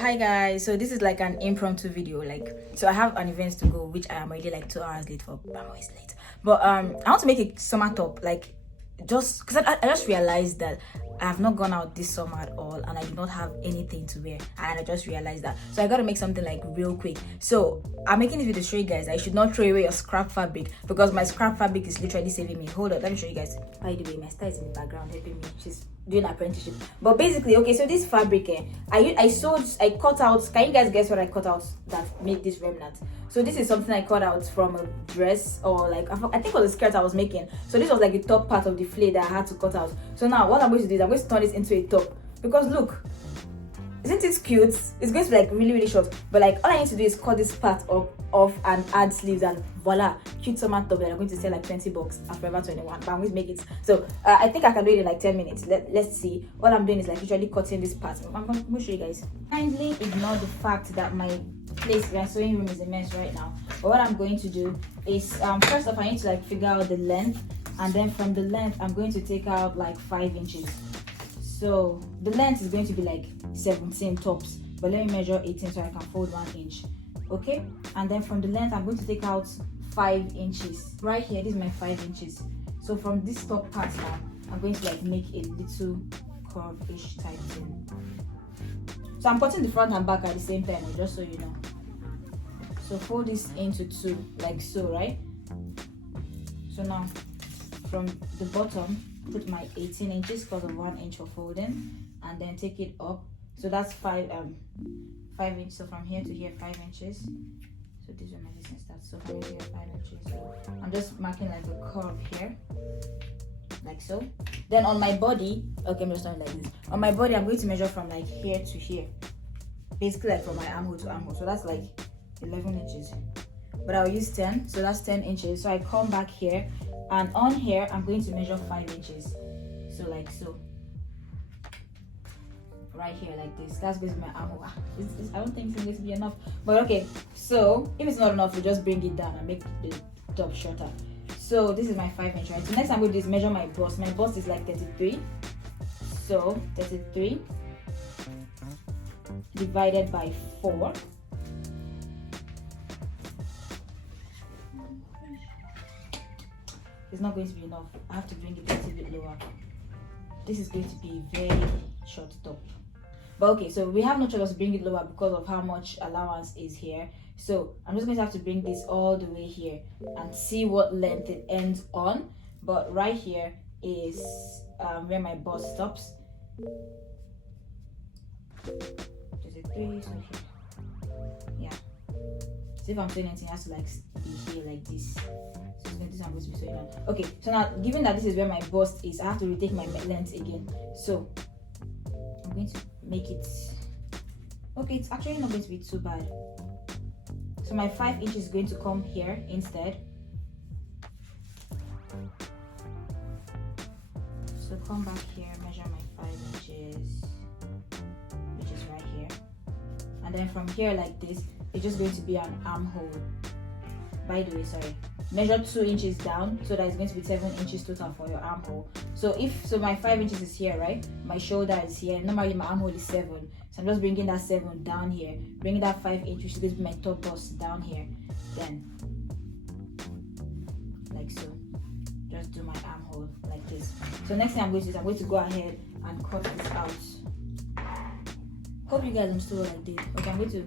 Hi guys, so this is like an impromptu video. So I have an event to go, which I am already like 2 hours late for. I'm always late, but I want to make a summer top, like just because I just realized that I have not gone out this summer at all, and I do not have anything to wear, and I just realized that. So I got to make something like real quick. So I'm making this video to show you guys that you should not throw away your scrap fabric, because my scrap fabric is literally saving me. Hold on, let me show you guys. By the way, my star is in the background helping me. She's doing apprenticeship. But basically, okay, so this fabric, I cut out. Can you guys guess what I cut out that made this remnant? So this is something I cut out from a dress, or like I think it was a skirt I was making. So this was like the top part of the flay that I had to cut out. So now what I'm going to do is I'm going to turn this into a top, because look, isn't it cute? It's going to be like really short, but like all I need to do is cut this part off and add sleeves, and voila, cute summer top that I'm going to sell like $20 at Forever 21. But I'm going to make it. So I think I can do it in like 10 minutes. Let's see. All I'm doing is like usually cutting this part. I'm going to show you guys. Kindly ignore the fact that my place, my sewing room, is a mess right now. But what I'm going to do is first off, I need to like figure out the length, and then from the length I'm going to take out like 5 inches. So the length is going to be like 17 tops, but let me measure 18 so I can fold 1 inch. Okay, and then from the length I'm going to take out 5 inches. Right here, this is my 5 inches. So from this top part now, I'm going to like make a little curve-ish type thing. So I'm cutting the front and back at the same time, just so you know. So fold this into 2, like so, right? So now from the bottom, put my 18 inches because of 1 inch for folding, and then take it up. So that's 5 inches. So from here to here, 5 inches. So this is where my distance starts. So from here, 5 inches. So I'm just marking like a curve here, like so. Then on my body, okay, I'm just doing like this. On my body, I'm going to measure from like here to here, basically like from my armhole to armhole. So that's like 11 inches. But I'll use 10, so that's 10 inches. So I come back here, and on here I'm going to measure 5 inches. So like so. Right here like this. That's going to be my armhole. I don't think it's going to be enough, but okay. So if it's not enough, we just bring it down and make the top shorter. So this is my 5 inch, right? So next I'm going to do is measure my bust. My bust is like 33. So 33 divided by 4. It's not going to be enough. I have to bring it a little bit lower. This is going to be a very short top. But okay, so we have no choice to bring it lower because of how much allowance is here. So I'm just going to have to bring this all the way here and see what length it ends on. But right here is where my bust stops. There's a 3, so here. Yeah. So if I'm saying anything, it has to like be here like this. So this I'm going to be sewing on. Okay, so now given that this is where my bust is, I have to retake my length again. So I'm going to make it, okay, it's actually not going to be too bad. So my 5 inches is going to come here instead. So come back here, measure my 5 inches, which is right here. And then from here like this, it's just going to be an armhole. By the way, sorry, measure 2 inches down, so that it's going to be 7 inches total for your armhole. So my 5 inches is here, right? My shoulder is here. Normally my armhole is 7, so I'm just bringing that 7 down here, bringing that 5 inches, which is going to be my top bust, down here. Then like so, just do my armhole like this. So next thing I'm going to do is I'm going to go ahead and cut this out. Hope you guys understood what I did. Okay, I'm going to,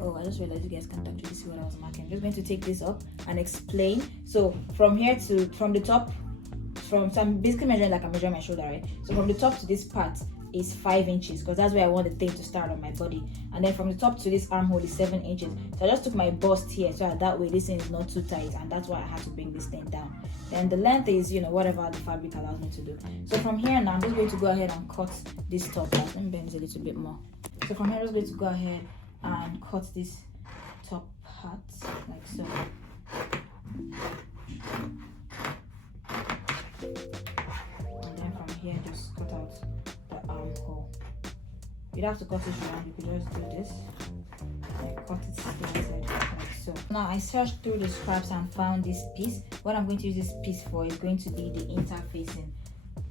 oh, I just realized you guys can't actually see what I was marking. I'm just going to take this up and explain. So from here to, from the top, so I'm basically measuring like I'm measuring my shoulder, right? So from the top to this part is 5 inches, because that's where I want the thing to start on my body. And then from the top to this armhole is 7 inches. So I just took my bust here, so that way this thing is not too tight, and that's why I had to bring this thing down. Then the length is, you know, whatever the fabric allows me to do. So from here now, I'm just going to go ahead and cut this top. Let me bend this a little bit more. So from here, I'm just going to go ahead and cut this top part like so. And then from here, just cut out the armhole. You don't have to cut it round, you could just do this. Like cut it slanted like so. Now I searched through the scraps and found this piece. What I'm going to use this piece for is going to be the interfacing,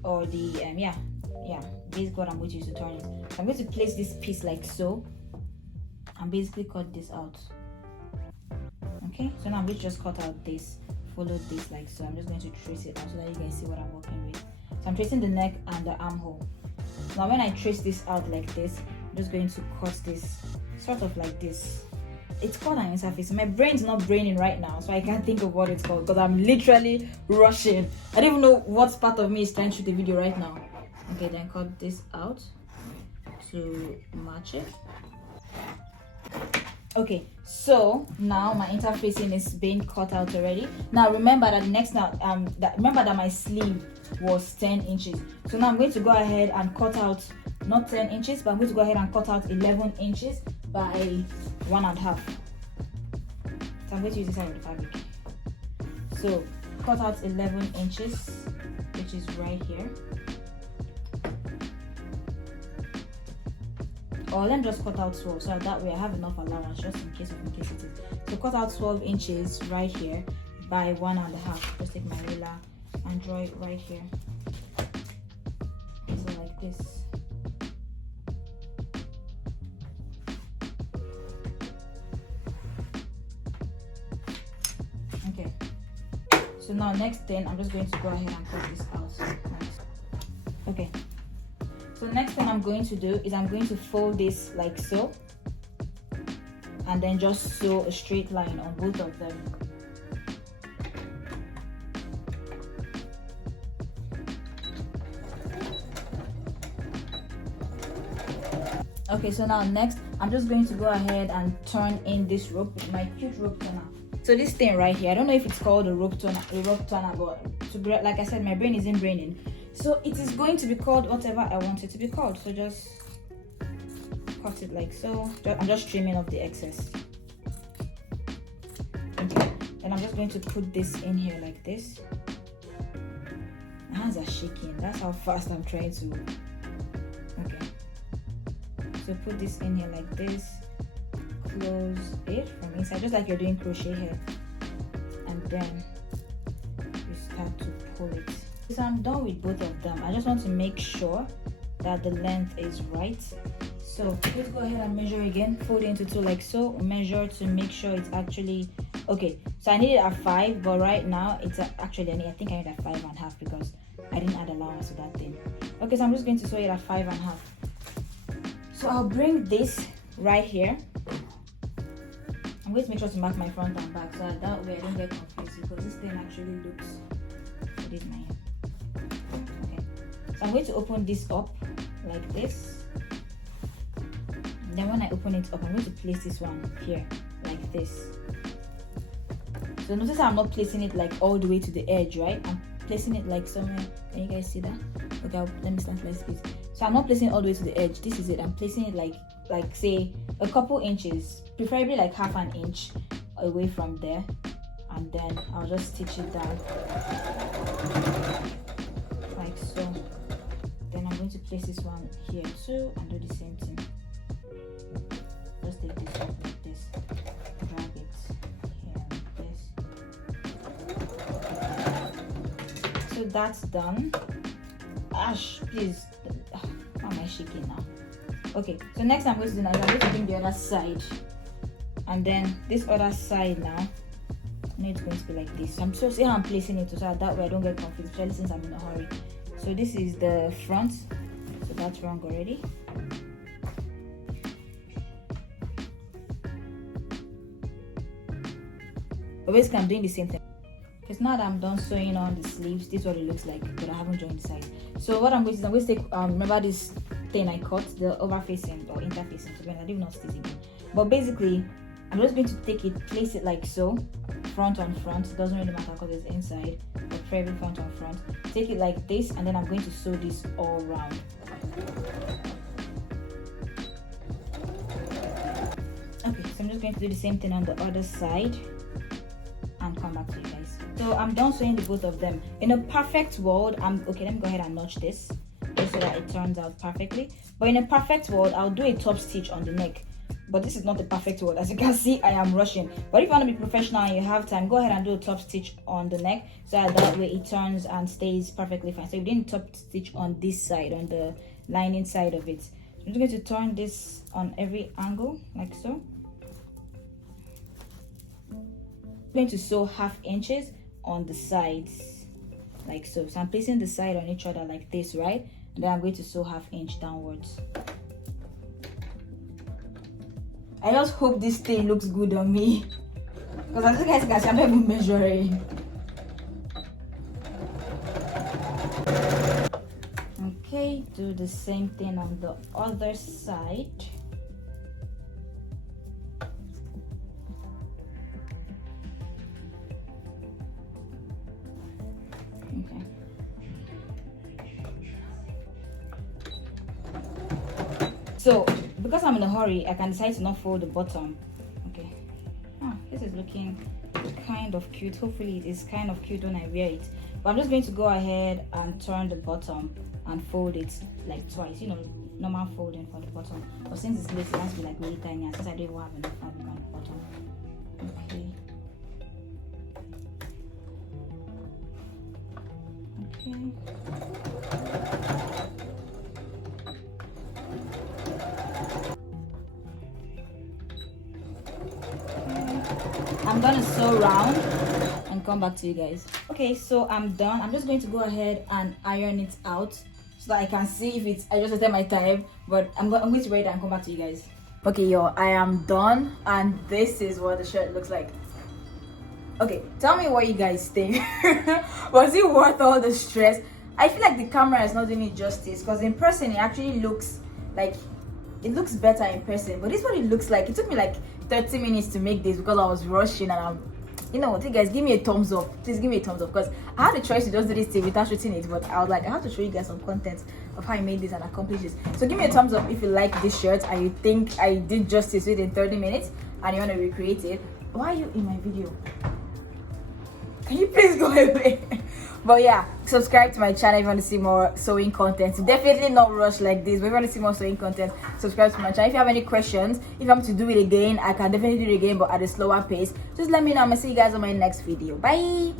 or the basically what I'm going to use to turn it. So I'm going to place this piece like so, and basically cut this out. Okay, so now I'm going to just cut out this, follow this like so. I'm just going to trace it out so that you guys see what I'm working with. So I'm tracing the neck and the armhole. Now when I trace this out like this, I'm just going to cut this sort of like this. It's called an interface. My brain's not braining right now, so I can't think of what it's called because I'm literally rushing. I don't even know what part of me is trying to shoot the video right now. Okay, then cut this out to match it. Okay, so now my interfacing is being cut out already. Now remember that remember that my sleeve was 10 inches. So now I'm going to go ahead and cut out not 10 inches, but I'm going to go ahead and cut out 11 inches by 1.5. So I'm going to use this side of the fabric. So cut out 11 inches, which is right here. Or let me just cut out 12 so that way I have enough allowance just in case it is. So cut out 12 inches right here by 1.5. Just take my ruler and draw it right here. So like this. Okay. So now next thing, I'm just going to go ahead and cut this out. Okay. So next thing I'm going to do is I'm going to fold this like so, and then just sew a straight line on both of them. Okay, so now next I'm just going to go ahead and turn in this rope with my cute rope turner. So this thing right here, I don't know if it's called a rope turner, but like I said, my brain isn't braining. So it is going to be called whatever I want it to be called. So just cut it like so. I'm just trimming off the excess. Okay. And I'm just going to put this in here like this. My hands are shaking. That's how fast I'm trying to. Okay. So put this in here like this. Close it from inside, just like you're doing crochet here. And then you start to pull it. So I'm done with both of them. I just want to make sure that the length is right. So let's go ahead and measure again. Fold it into two like so. Measure to make sure it's actually okay. So I need it at 5, but right now it's actually I think I need at 5.5 because I didn't add allowance to that thing. Okay, so I'm just going to sew it at 5.5. So I'll bring this right here. I'm going to make sure to mark my front and back so that way I don't get confused because this thing actually looks. It is my hand. I'm going to open this up like this. And then when I open it up, I'm going to place this one here like this. So notice how I'm not placing it like all the way to the edge, right? I'm placing it like somewhere. Can you guys see that? Okay, let me stand like this. So I'm not placing it all the way to the edge. This is it. I'm placing it like say a couple inches, preferably like half an inch away from there. And then I'll just stitch it down like so. Then I'm going to place this one here too and do the same thing. Just take this up like this, drag it here like this. So that's done. Ash, please. How am I shaking now? Okay, so next I'm going to do now is I'm going to bring the other side. And then this other side now, I know it's going to be like this. So I'm so see how I'm placing it so that way I don't get confused, especially since I'm in a hurry. So this is the front, so that's wrong already. But basically I'm doing the same thing. Because now that I'm done sewing on the sleeves, this is what it looks like, but I haven't joined the side. So what I'm going to do is I'm going to take, remember this thing I cut, the overfacing or interfacing, so I did not stitch again. But basically, I'm just going to take it, place it like so, front on front. It doesn't really matter because it's inside, but preferably front on front. Take it like this, and then I'm going to sew this all around. Okay, so I'm just going to do the same thing on the other side and come back to you guys. So I'm done sewing the both of them. In a perfect world, okay, let me go ahead and notch this just so that it turns out perfectly. But in a perfect world, I'll do a top stitch on the neck. But this is not the perfect world. As you can see, I am rushing. But if you want to be professional and you have time, go ahead and do a top stitch on the neck so that way it turns and stays perfectly fine. So you're doing top stitch on this side, on the lining side of it. I'm just going to turn this on every angle like so. I'm going to sew 1/2 inches on the sides like so. So I'm placing the side on each other like this, right? And then I'm going to sew 1/2 inch downwards. I just hope this thing looks good on me, because as you guys can see, I'm not even measuring. Okay, do the same thing on the other side. Okay. So because I'm in a hurry, I can decide to not fold the bottom. Okay. Oh, this is looking kind of cute. Hopefully it is kind of cute when I wear it. But I'm just going to go ahead and turn the bottom and fold it like twice, you know, normal folding for the bottom. But since it's lace, it has to be like really tiny, and since I don't even have enough fabric on the bottom. Okay. I'm gonna sew round and come back to you guys. Okay, so I'm done. I'm just going to go ahead and iron it out so that I can see if it's, I just wasted my time, but I'm going to wear it and come back to you guys. Okay, y'all, I am done, and this is what the shirt looks like. Okay, tell me what you guys think. Was it worth all the stress? I feel like the camera is not doing it justice, because in person it actually looks like, it looks better in person, but this is what it looks like. It took me like 30 minutes to make this because I was rushing, and I'm, you know what, you guys, give me a thumbs up. Please give me a thumbs up, because I had the choice to just do this thing without shooting it, but I was like, I have to show you guys some content of how I made this and accomplished this. So give me a thumbs up if you like this shirt and you think I did justice within 30 minutes and you want to recreate it. Why are you in my video? Can you please go away? But yeah, subscribe to my channel if you want to see more sewing content. Definitely not rush like this, but if you want to see more sewing content, subscribe to my channel. If you have any questions, if I'm to do it again, I can definitely do it again, but at a slower pace. Just let me know. I'm gonna see you guys on my next video. Bye.